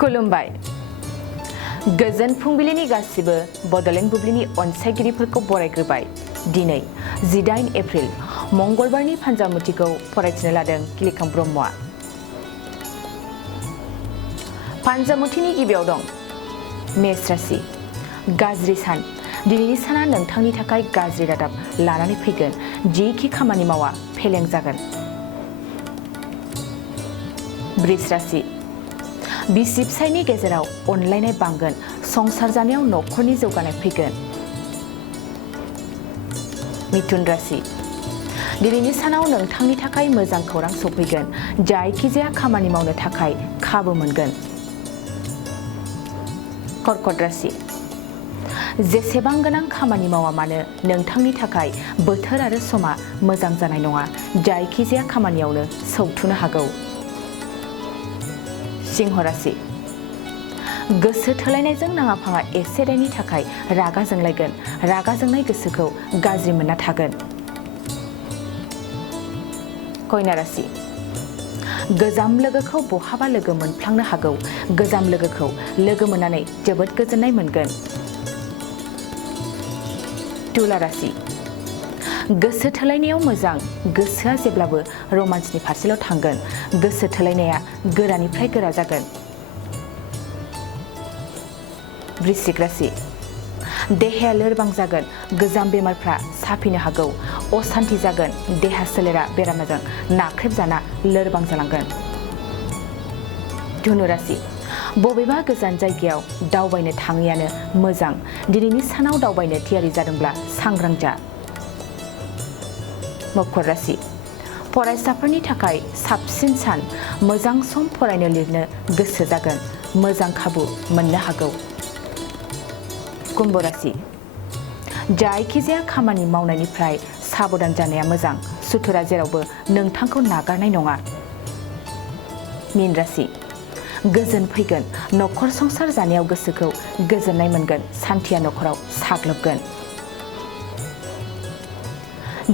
खुलुमबाय गोजोन फुंबिलिनि गासिबो बडलेण्ड बुब्लिनि अनसायगिरिफोरखौ बरायग्रोबाय दिनै 18 एप्रिल मंगलबारनि फान्जामुथिखौ फरायथिनो लादों किलिखां ब्रह्मआ फान्जामुथिनि गिबियाव दं मेष राशि गाज्रि सान दिनैनि साना नोंथांनि थाखाय गाज्रि रादाब लानानै फैगोन जेखि खामानि मावा फेलें जागोन वृष राशि बिसि फिसायनि गेजेराव अनलायनाय बांगोन संसार जानायाव नखरनि जौगानाय फैगोन मिथुन राशि दिनैनि सानाव नोंथांनि थाखाय मोजां खौरां सफैगोन जायखिजाया खामानि मावनो थाखाय खाबु मोनगोन कर्कट राशि जेसेबां गोनां खामानि मावा मानो नोंथांनि थाखाय बोथोर आरो समा मोजां जानाय नङा जायखिजाया खामानियावनो सौथुनो हागौ सिंह राशि गोसो थोलायनायजों नाङा फाङा एसे एनैनि थाखाय रागा जोंलायगोन रागा जोंनाय गोसोखौ गाज्रि मोनना थागोन कन्या राशि गोजाम लोगोखौ बहाबा लोगो मोनफ्लांनो हागौ गोजाम लोगोखौ लोगो मोननानै जोबोद गोजोननाय मोनगोन तुला राशि गोसो थोलायनायाव मोजां गोसोआ जेब्लाबो रमान्सनि फारसेल' थांगोन गोसो थोलायनाया गोरानिफ्राय गोरा जागोन वृश्चिक राशि देहाया लोरबां जागोन गोजाम बेमारफ्रा साफिनो हागौ असान्ति जागोन देहा सोलेरा बेरामजों नाख्रेबजाना लोरबां जालांगोन धनु राशि बबेबा गोजान जायगायाव दावबायनो थाङैयानो मोजां दिनैनि सानाव दावबायनो थियारि जादोंब्ला सांग्रां जा मकर राशि फरायसाफोरनि थाखाय साबसिन सान मोजां सम फरायनो लिरनो गोसो जागोन मोजां खाबु मोननो हागौ कुम्भ राशि जायखिजाया खामानि मावनायनिफ्राय साबधान जानाया मोजां सुथुरा जेरावबो नोंथांखौ नागारनाय नङा मीन राशि गोजोन फैगोन नखर संसार जानायाव गोसोखौ गोजोननाय मोनगोन सान्थिया नखराव साग्लोबगोन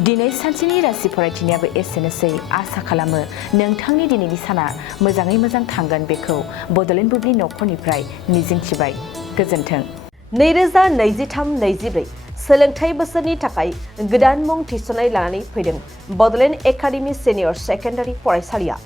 दिनै सानसेनि राशि फरायथिनायाबो एसेनोसै आसा खालामो नोंथांनि दिनैनि साना मोजाङै मोजां थांगोन बेखौ बडलेण्ड बुब्लि नखरनिफ्राय मिजिंथिबाय गोजोन्थों 2023-24 सोलोंथाइ बोसोरनि थाखाय गोदान मुं थिसननाय लानानै फैदों बडलेण्ड एकाडेमि सिनियर सेकेन्डारि फरायसालिया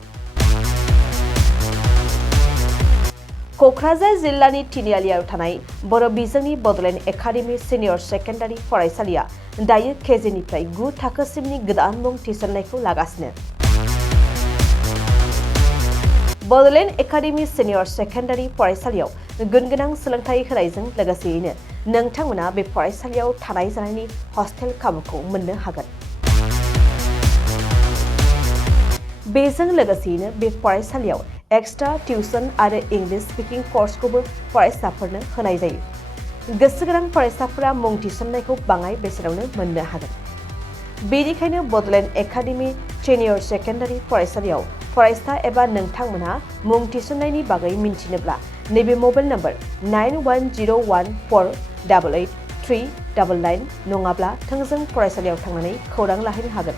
कक्राझार जिल्लानि तिनिआलियाव थानाय बर' बिजोंनि बडलेण्ड एकाडेमि सिनियर सेकेन्डारि फरायसालिया दायो केजिनिफ्राय 9 थाखोसिमनि गोदान मुं थिसननायखौ लागासिनो बडलेण्ड एकाडेमि सिनियर सेकेन्डारि फरायसालियाव गुनगोनां सोलोंथाइ होनायजों लोगोसेयैनो नोंथांमोना बे फरायसालियाव थानाय जानायनि हस्टेल खाबुखौ मोननो हागोन बेजों लोगोसेयैनो बे फरायसालियाव एक्सट्रा टिउसन आरो इंलिश स्पीकिंग कर्सखौबो फरायसाफोरनो होनाय जायो गोसो गोनां फरायसाफोरा मुं थिसननायखौ बाङाय बेसेनावनो मोननो हागोन बेनिखायनो बडलेण्ड एकाडेमि सिनियर सेकेन्डारि फरायसालियाव फरायसा एबा नोंथांमोनहा मुं थिसननायनि बागै मिन्थिनोब्ला नैबे मबाइल नम्बर 9101488399 नङाब्ला थोंजों फरायसालियाव थांनानै खौरां लाहैनो हागोन